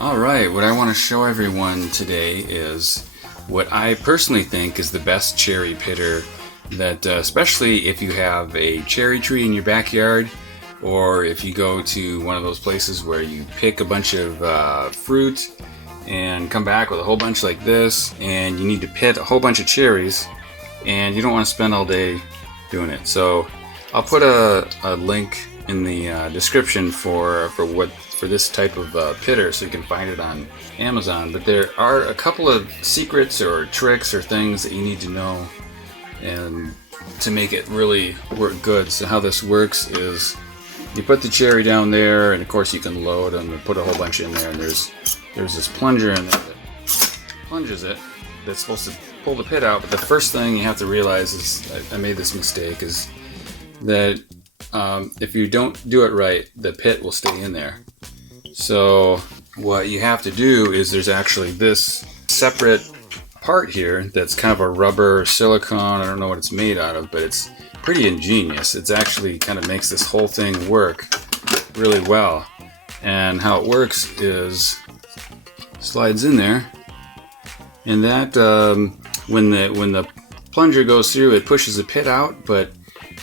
Alright, what I want to show everyone today is what I personally think is the best cherry pitter that, especially if you have a cherry tree in your backyard, or if you go to one of those places where you pick a bunch of fruit and come back with a whole bunch like this, and you need to pit a whole bunch of cherries, and you don't want to spend all day doing it. So I'll put a link in the description for this type of pitter, so you can find it on Amazon. But there are a couple of secrets or tricks or things that you need to know and to make it really work good. So how this works is you put the cherry down there, and of course you can load them and put a whole bunch in there, and there's this plunger in there that plunges it, that's supposed to pull the pit out. But the first thing you have to realize is, I made this mistake, is that if you don't do it right, the pit will stay in there. So what you have to do is, there's actually this separate part here that's kind of a rubber silicone. I don't know what it's made out of, but it's pretty ingenious. It's actually kind of makes this whole thing work really well. And how it works is slides in there, and that when the plunger goes through, it pushes the pit out, but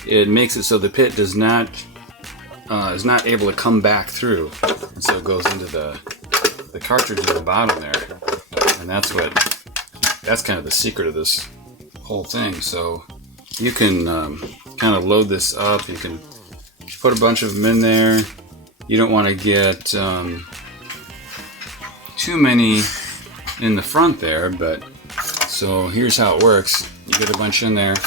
it makes it so the pit is not able to come back through, and so it goes into the cartridge at the bottom there, and that's kind of the secret of this whole thing. So you can kind of load this up. You can put a bunch of them in there. You don't want to get too many in the front there, but so here's how it works. You get a bunch in there, and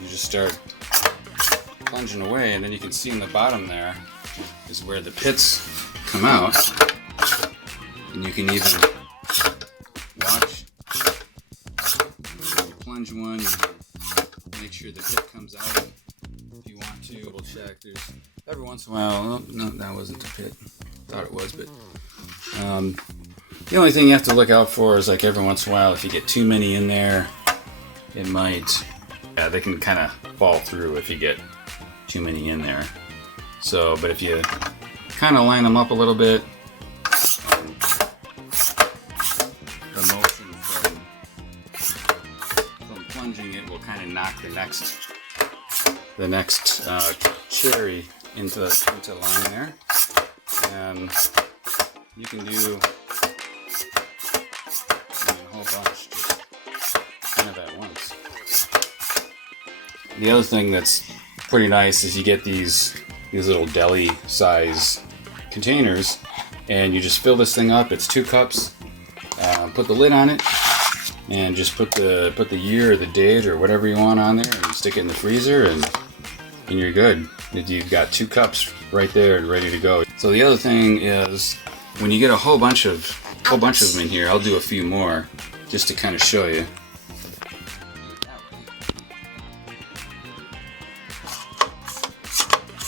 you just start plunging away, and then you can see in the bottom there is where the pits come out, and you can even watch. When you plunge one, you make sure the pit comes out. If you want to, double check. There's every once in a while. Oh, no, that wasn't a pit. Thought it was, but the only thing you have to look out for is, like, every once in a while, if you get too many in there, it might, they can kind of fall through if you get too many in there. So, but if you kind of line them up a little bit, the motion from plunging it will kind of knock the next cherry into line there, and you can do a whole bunch just kind of at once. The other thing that's pretty nice is you get these little deli size containers, and you just fill this thing up. It's 2 cups. Put the lid on it, and just put the year or the date or whatever you want on there, and stick it in the freezer, and you're good. You've got 2 cups right there and ready to go. So the other thing is, when you get a whole bunch of them in here, I'll do a few more just to kind of show you.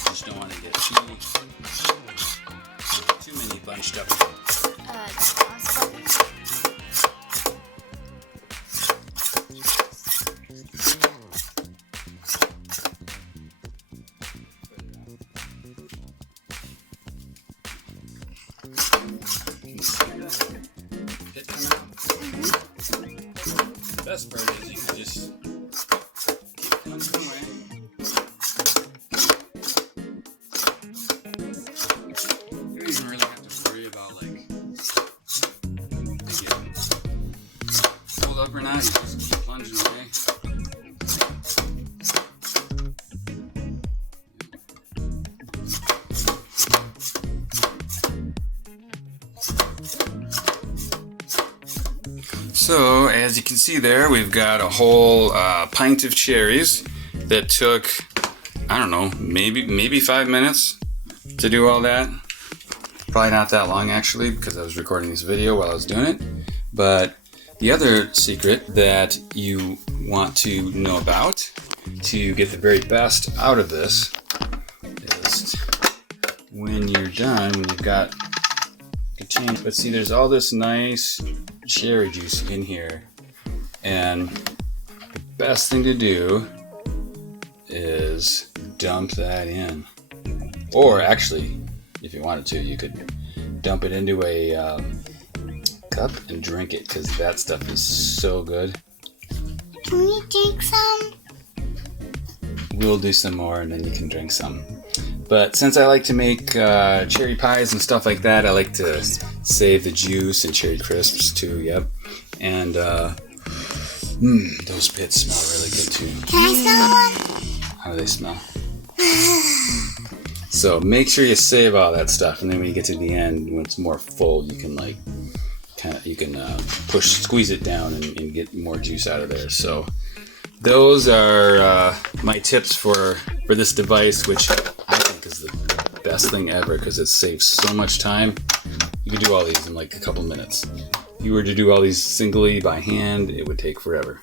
Just don't want to get too many bunched up. The best part is you can just keep plunging away. You don't even really have to worry about, like, getting pulled up or not. You just keep plunging away. So, as you can see there, we've got a whole pint of cherries that took, I don't know, maybe 5 minutes to do all that. Probably not that long, actually, because I was recording this video while I was doing it. But the other secret that you want to know about to get the very best out of this is, when you're done, when you've got contained, but see, there's all this nice cherry juice in here, and the best thing to do is dump that in. Or actually, if you wanted to, you could dump it into a cup and drink it, because that stuff is so good. Can we drink some? We'll do some more and then you can drink some. But since I like to make cherry pies and stuff like that, I like to save the juice and cherry crisps too, yep. And those bits smell really good too. Can I smell one? How do they smell? So make sure you save all that stuff, and then when you get to the end, when it's more full, you can squeeze it down and get more juice out of there. So those are my tips for this device, which I think is the best thing ever because it saves so much time. You can do all these in like a couple minutes. If you were to do all these singly by hand, it would take forever.